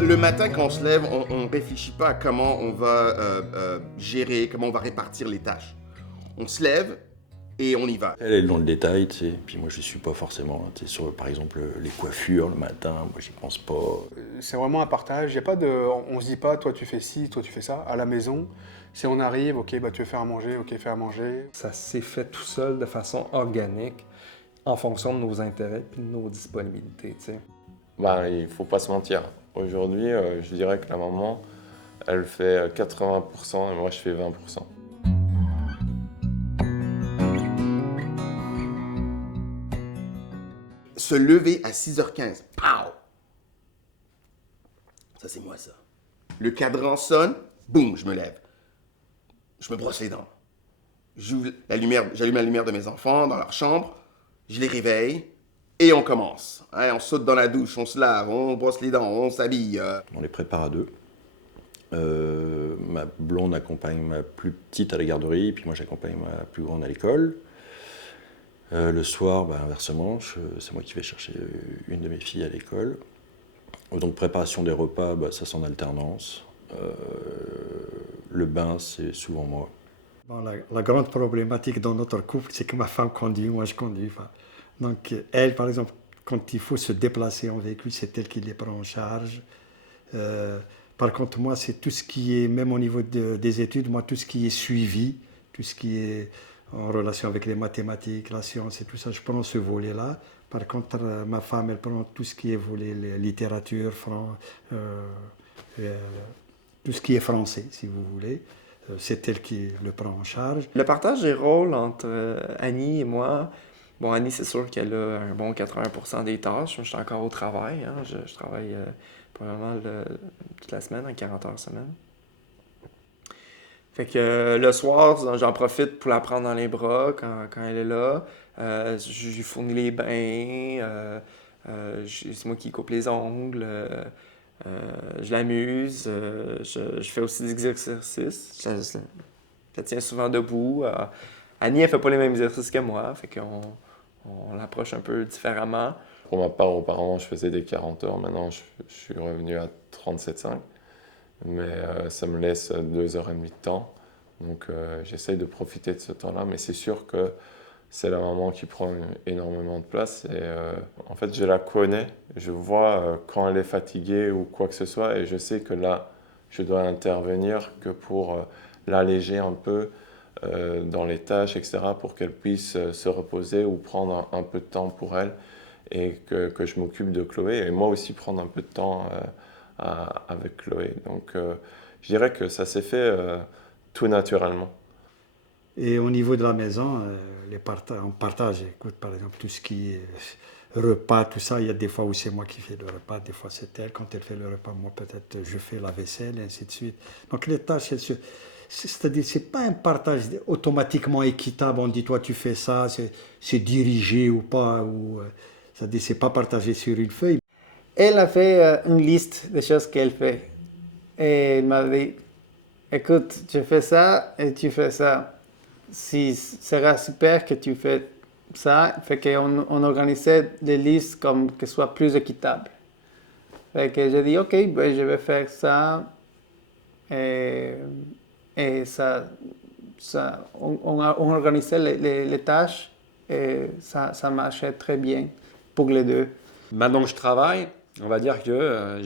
Le matin, quand on se lève, on ne réfléchit pas à comment on va gérer, comment on va répartir les tâches. On se lève et on y va. Elle est dans le détail, tu sais. Puis moi, je suis pas forcément, tu sais, sur, par exemple, les coiffures le matin, moi, j'y pense pas. C'est vraiment un partage. Y a pas de, on se dit pas, toi tu fais ci, toi tu fais ça. À la maison, si on arrive, ok, bah tu veux faire à manger, ok, fais à manger. Ça s'est fait tout seul de façon organique en fonction de nos intérêts et de nos disponibilités, tu sais. Ben, il faut pas se mentir. Aujourd'hui, je dirais que la maman, elle fait 80% et moi je fais 20%. Se lever à 6h15. Pow! Ça, c'est moi, ça. Le cadran sonne, boum, je me lève. Je me brosse les dents. J'allume la lumière de mes enfants dans leur chambre, je les réveille et on commence. Hein, on saute dans la douche, on se lave, on brosse les dents, on s'habille. On les prépare à deux. Ma blonde accompagne ma plus petite à la garderie, puis moi, j'accompagne ma plus grande à l'école. Le soir, ben, inversement, c'est moi qui vais chercher une de mes filles à l'école. Donc préparation des repas, bah, ça c'est en alternance. Le bain, c'est souvent moi. Bon, la grande problématique dans notre couple, c'est que ma femme conduit, moi je conduis. Enfin, donc elle, par exemple, quand il faut se déplacer en véhicule, c'est elle qui les prend en charge. Par contre, moi, c'est tout ce qui est, même au niveau des études, moi, tout ce qui est suivi, tout ce qui est en relation avec les mathématiques, la science et tout ça, je prends ce volet-là. Par contre, ma femme, elle prend tout ce qui est volet littérature, euh, tout ce qui est français, si vous voulez. C'est elle qui le prend en charge. Le partage des rôles entre Annie et moi, bon, Annie, c'est sûr qu'elle a un bon 80% des tâches. Moi, je suis encore au travail. Hein. Je travaille probablement toute la semaine, en 40 heures semaine. Fait que le soir, j'en profite pour la prendre dans les bras quand elle est là. Je lui fournis les bains. C'est moi qui coupe les ongles. Je l'amuse. Je fais aussi des exercices. Je la tiens souvent debout. Annie, elle fait pas les mêmes exercices que moi. Fait qu'on l'approche un peu différemment. Pour ma part, auparavant, je faisais des 40 heures. Maintenant, je suis revenu à 37,5. Mais ça me laisse 2h30 de temps. Donc, j'essaye de profiter de ce temps-là. Mais c'est sûr que c'est la maman qui prend énormément de place. Et en fait, je la connais. Je vois quand elle est fatiguée ou quoi que ce soit. Et je sais que là, je dois intervenir que pour l'alléger un peu dans les tâches, etc. Pour qu'elle puisse se reposer ou prendre un peu de temps pour elle. Et que je m'occupe de Chloé. Et moi aussi, prendre un peu de temps avec Chloé. Donc, je dirais que ça s'est fait tout naturellement. Et au niveau de la maison, on partage, écoute, par exemple, tout ce qui est repas, tout ça. Il y a des fois où c'est moi qui fais le repas, des fois c'est elle. Quand elle fait le repas, moi peut-être je fais la vaisselle, et ainsi de suite. Donc les tâches, c'est-à-dire, c'est pas un partage automatiquement équitable. On dit, toi tu fais ça, c'est dirigé ou pas, ou c'est-à-dire, c'est pas partagé sur une feuille. Elle a fait une liste des choses qu'elle fait. Et elle m'a dit, écoute, je fais ça et tu fais ça. Si sera super que tu fais ça, fait qu'on organisait les listes comme que ce soit plus équitable. Fait que j'ai dit, ok, ben, je vais faire ça. Et, et on organisait les tâches et ça marchait très bien pour les deux. Maintenant que je travaille, on va dire que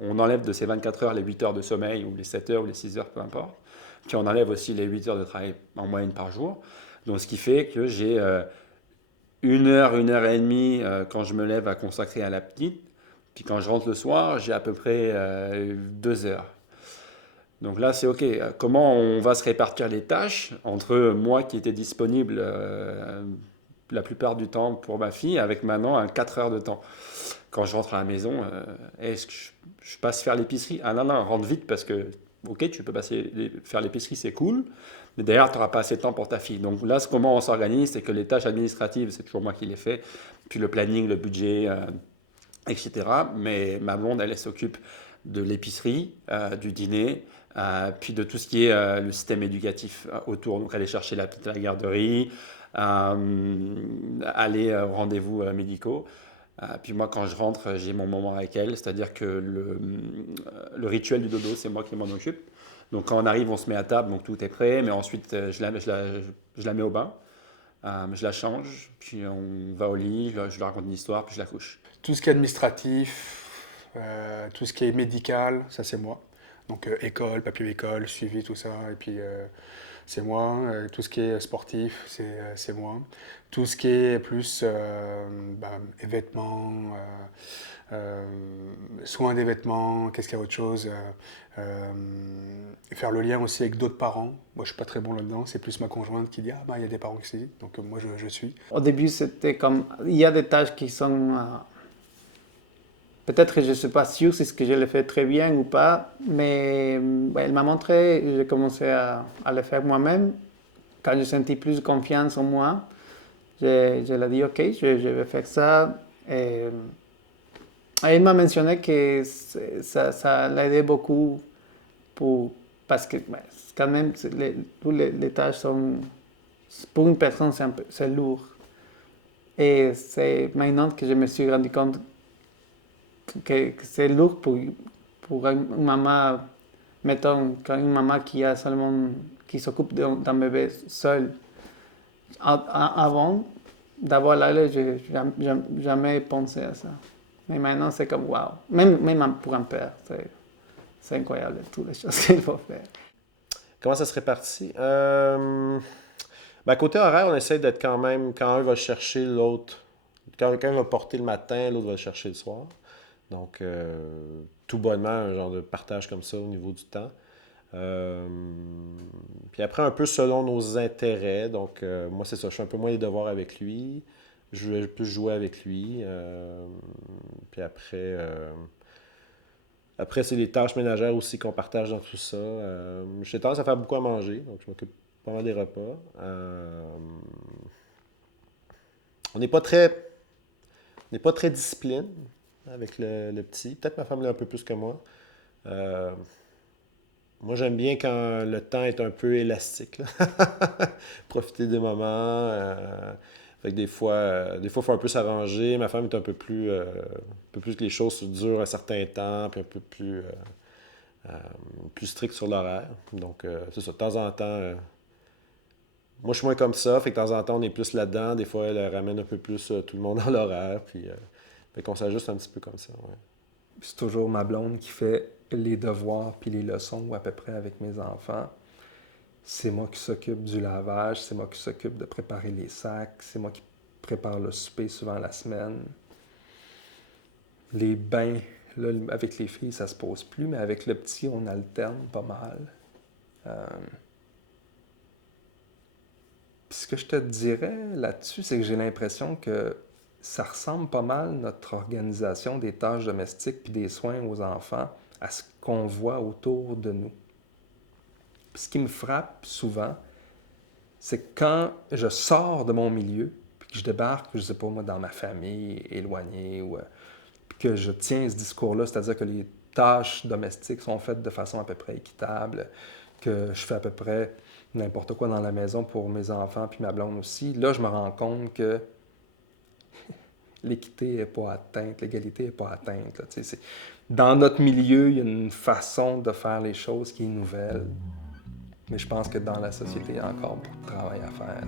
on enlève de ces 24 heures les 8 heures de sommeil, ou les 7 heures, ou les 6 heures, peu importe. Puis on enlève aussi les 8 heures de travail en moyenne par jour. Donc ce qui fait que j'ai 1 heure et demie quand je me lève à consacrer à la petite. Puis quand je rentre le soir, j'ai à peu près 2 heures. Donc là, c'est OK. Comment on va se répartir les tâches entre moi qui était disponible la plupart du temps pour ma fille, avec maintenant 4 heures de temps. Quand je rentre à la maison, est-ce que je passe faire l'épicerie? Ah non, non, rentre vite parce que, OK, tu peux faire l'épicerie, c'est cool, mais d'ailleurs, tu n'auras pas assez de temps pour ta fille. Donc là, comment on s'organise, c'est que les tâches administratives, c'est toujours moi qui les fais, puis le planning, le budget, etc. Mais ma blonde, elle s'occupe de l'épicerie, du dîner, puis de tout ce qui est le système éducatif autour. Donc aller chercher la petite à la garderie, aller aux rendez-vous médicaux. Puis moi, quand je rentre, j'ai mon moment avec elle, c'est-à-dire que le rituel du dodo, c'est moi qui m'en occupe. Donc quand on arrive, on se met à table, donc tout est prêt, mais ensuite je la mets au bain, je la change, puis on va au lit, je lui raconte une histoire, puis je la couche. Tout ce qui est administratif, tout ce qui est médical, ça c'est moi. Donc école, papier école, suivi, tout ça, et puis c'est moi. Tout ce qui est sportif, c'est moi. Tout ce qui est plus vêtements, soins des vêtements, qu'est-ce qu'il y a autre chose faire le lien aussi avec d'autres parents. Moi, je suis pas très bon là-dedans. C'est plus ma conjointe qui dit ah ben il y a des parents ici, donc moi je suis. Au début, c'était comme il y a des tâches qui sont peut-être que je ne suis pas sûr si ce que je le fais très bien ou pas, mais elle m'a montré, j'ai commencé à le faire moi-même. Quand j'ai senti plus de confiance en moi, je lui ai dit ok, je vais faire ça. Et elle m'a mentionné que ça l'aidait beaucoup parce que quand même, toutes les tâches sont, pour une personne, c'est lourd. Et c'est maintenant que je me suis rendu compte que c'est lourd pour une maman, mettons, quand une maman qui s'occupe d'un bébé seul. Avant d'avoir l'aile, je n'ai jamais pensé à ça. Mais maintenant, c'est comme wow. Même pour un père, c'est incroyable toutes les choses qu'il faut faire. Comment ça se répartit? Côté horaire, on essaie d'être quand même, quand un va chercher l'autre, quand quelqu'un va porter le matin, l'autre va le chercher le soir. Donc, tout bonnement, un genre de partage comme ça au niveau du temps. Puis après, un peu selon nos intérêts. Donc, moi, c'est ça, je fais un peu moins les devoirs avec lui. Je vais plus jouer avec lui. Puis après, c'est les tâches ménagères aussi qu'on partage dans tout ça. J'ai tendance à faire beaucoup à manger, donc je m'occupe pas mal des repas. On n'est pas très discipline avec le petit. Peut-être ma femme l'est un peu plus que moi. Moi, j'aime bien quand le temps est un peu élastique. Profiter des moments. Fait que des fois, il faut un peu s'arranger. Ma femme est un peu plus que les choses durent un certain temps, puis un peu plus strict sur l'horaire. Donc, c'est ça. De temps en temps, moi, je suis moins comme ça. Fait que de temps en temps, on est plus là-dedans. Des fois, elle ramène un peu plus tout le monde dans l'horaire. Puis, fait qu'on s'ajuste un petit peu comme ça. Ouais. C'est toujours ma blonde qui fait les devoirs puis les leçons à peu près avec mes enfants. C'est moi qui s'occupe du lavage, c'est moi qui s'occupe de préparer les sacs, c'est moi qui prépare le souper souvent la semaine. Les bains, là, avec les filles, ça se pose plus, mais avec le petit, on alterne pas mal. Puis ce que je te dirais là-dessus, c'est que j'ai l'impression que ça ressemble pas mal, notre organisation des tâches domestiques puis des soins aux enfants, à ce qu'on voit autour de nous. Puis ce qui me frappe souvent, c'est que quand je sors de mon milieu, puis que je débarque, je sais pas moi, dans ma famille éloignée, puis que je tiens ce discours-là, c'est-à-dire que les tâches domestiques sont faites de façon à peu près équitable, que je fais à peu près n'importe quoi dans la maison pour mes enfants puis ma blonde aussi, là, je me rends compte que l'équité n'est pas atteinte, l'égalité n'est pas atteinte. Là, dans notre milieu, il y a une façon de faire les choses qui est nouvelle. Mais je pense que dans la société, il y a encore beaucoup de travail à faire.